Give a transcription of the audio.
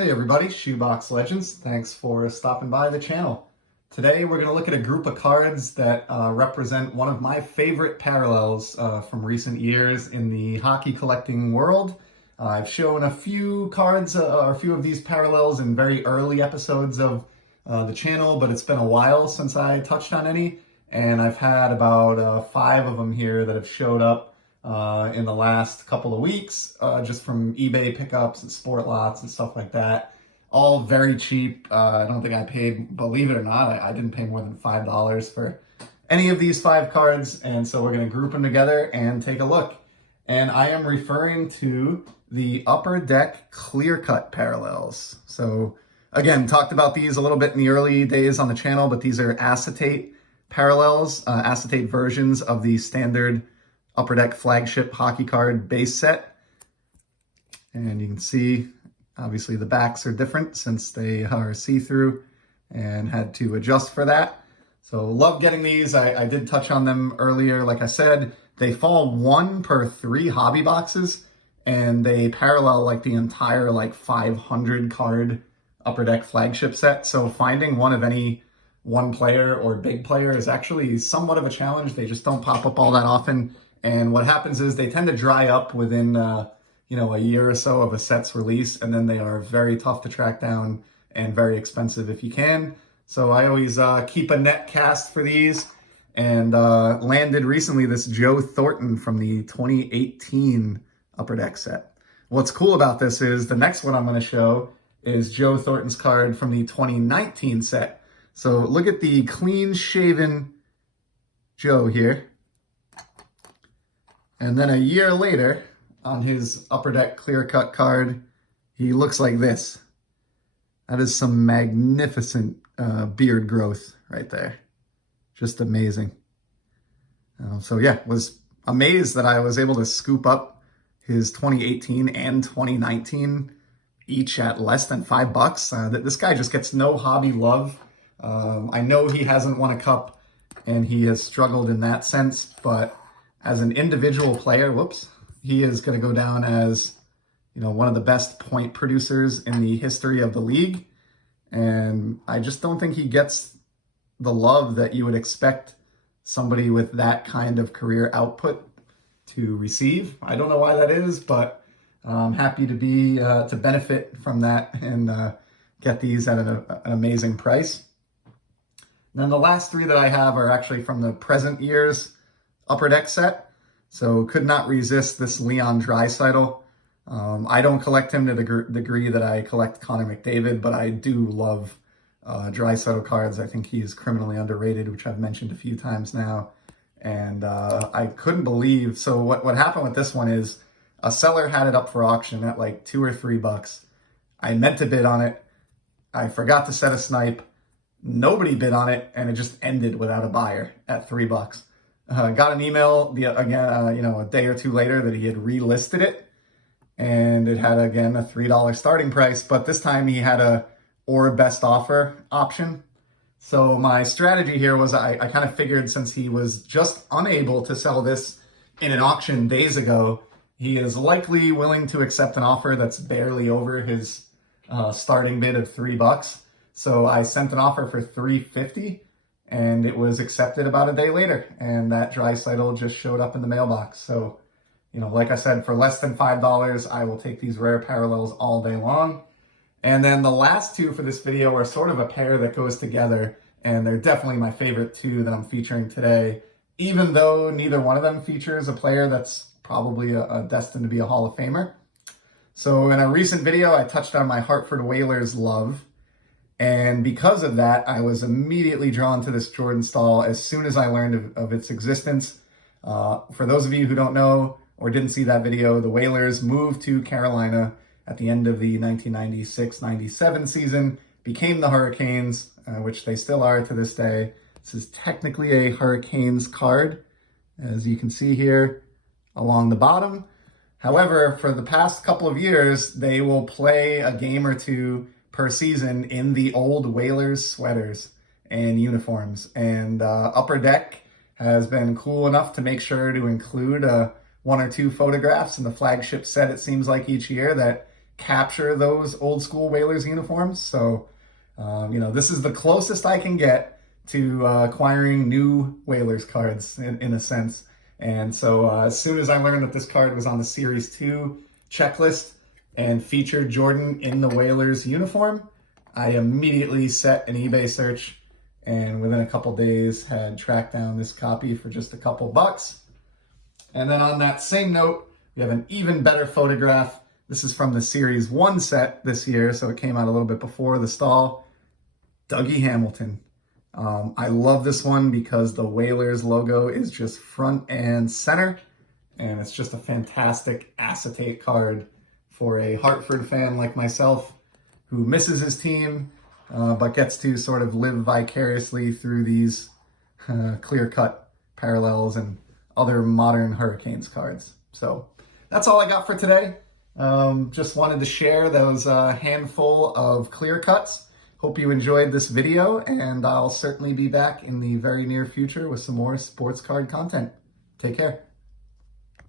Hey everybody, Shoebox Legends. Thanks for stopping by the channel. Today we're going to look at a group of cards that represent one of my favorite parallels from recent years in the hockey collecting world. I've shown a few cards, or a few of these parallels in very early episodes of the channel, but it's been a while since I touched on any, and I've had about 5 of them here that have showed up in the last couple of weeks, just from eBay pickups and sport lots and stuff like that. All very cheap. I don't think I paid, believe it or not, I didn't pay more than $5 for any of these 5 cards. And so we're going to group them together and take a look. And I am referring to the Upper Deck Clear Cut parallels. So again, talked about these a little bit in the early days on the channel, but these are acetate parallels, acetate versions of the standard Upper Deck flagship hockey card base set. And you can see, obviously the backs are different since they are see-through, and had to adjust for that. So love getting these. I did touch on them earlier. Like I said, they fall 1 per 3 hobby boxes, and they parallel like the entire 500 card Upper Deck flagship set. So finding one of any one player or big player is actually somewhat of a challenge. They just don't pop up all that often. And what happens is they tend to dry up within, a year or so of a set's release, and then they are very tough to track down and very expensive if you can. So I always keep a net cast for these, and landed recently this Joe Thornton from the 2018 Upper Deck set. What's cool about this is the next one I'm going to show is Joe Thornton's card from the 2019 set. So look at the clean-shaven Joe here. And then a year later, on his Upper Deck Clear Cut card, he looks like this. That is some magnificent beard growth right there. Just amazing. So yeah, was amazed that I was able to scoop up his 2018 and 2019 each at less than $5. This guy just gets no hobby love. I know he hasn't won a cup, and he has struggled in that sense, but as an individual player, he is going to go down as, one of the best point producers in the history of the league. And I just don't think he gets the love that you would expect somebody with that kind of career output to receive. I don't know why that is, but I'm happy to be, to benefit from that and get these at an amazing price. And then the last 3 that I have are actually from the present year's Upper Deck set. So could not resist this Leon Draisaitl. I don't collect him to the degree that I collect Connor McDavid, but I do love Draisaitl cards. I think he's criminally underrated, which I've mentioned a few times now. And I couldn't believe, so what happened with this one is a seller had it up for auction at like $2 or $3. I meant to bid on it. I forgot to set a snipe. Nobody bid on it, and it just ended without a buyer at $3. Got an email again, a day or 2 later that he had relisted it, and it had again a $3 starting price, but this time he had a or best offer option. So my strategy here was I kind of figured, since he was just unable to sell this in an auction days ago, he is likely willing to accept an offer that's barely over his starting bid of $3. So I sent an offer for $3.50, and it was accepted about a day later, and that Draisaitl just showed up in the mailbox. So, like I said, for less than $5, I will take these rare parallels all day long. And then the last 2 for this video are sort of a pair that goes together, and they're definitely my favorite 2 that I'm featuring today, even though neither one of them features a player that's probably destined to be a Hall of Famer. So in a recent video, I touched on my Hartford Whalers love. And because of that, I was immediately drawn to this Jordan Staal as soon as I learned of its existence. For those of you who don't know or didn't see that video, the Whalers moved to Carolina at the end of the 1996-97 season, became the Hurricanes, which they still are to this day. This is technically a Hurricanes card, as you can see here along the bottom. However, for the past couple of years, they will play a game or 2 per season in the old Whalers sweaters and uniforms. And Upper Deck has been cool enough to make sure to include 1 or 2 photographs in the flagship set, it seems like, each year that capture those old school Whalers uniforms. So, this is the closest I can get to acquiring new Whalers cards in a sense. And so as soon as I learned that this card was on the Series 2 checklist and featured Jordan in the Whalers uniform, I immediately set an eBay search, and within a couple days had tracked down this copy for just a couple bucks. And then on that same note, we have an even better photograph. This is from the Series 1 set this year, so it came out a little bit before the stall. Dougie Hamilton. I love this one because the Whalers logo is just front and center, and it's just a fantastic acetate card for a Hartford fan like myself who misses his team, but gets to sort of live vicariously through these clear-cut parallels and other modern Hurricanes cards. So that's all I got for today. Just wanted to share those handful of clear cuts. Hope you enjoyed this video, and I'll certainly be back in the very near future with some more sports card content. Take care.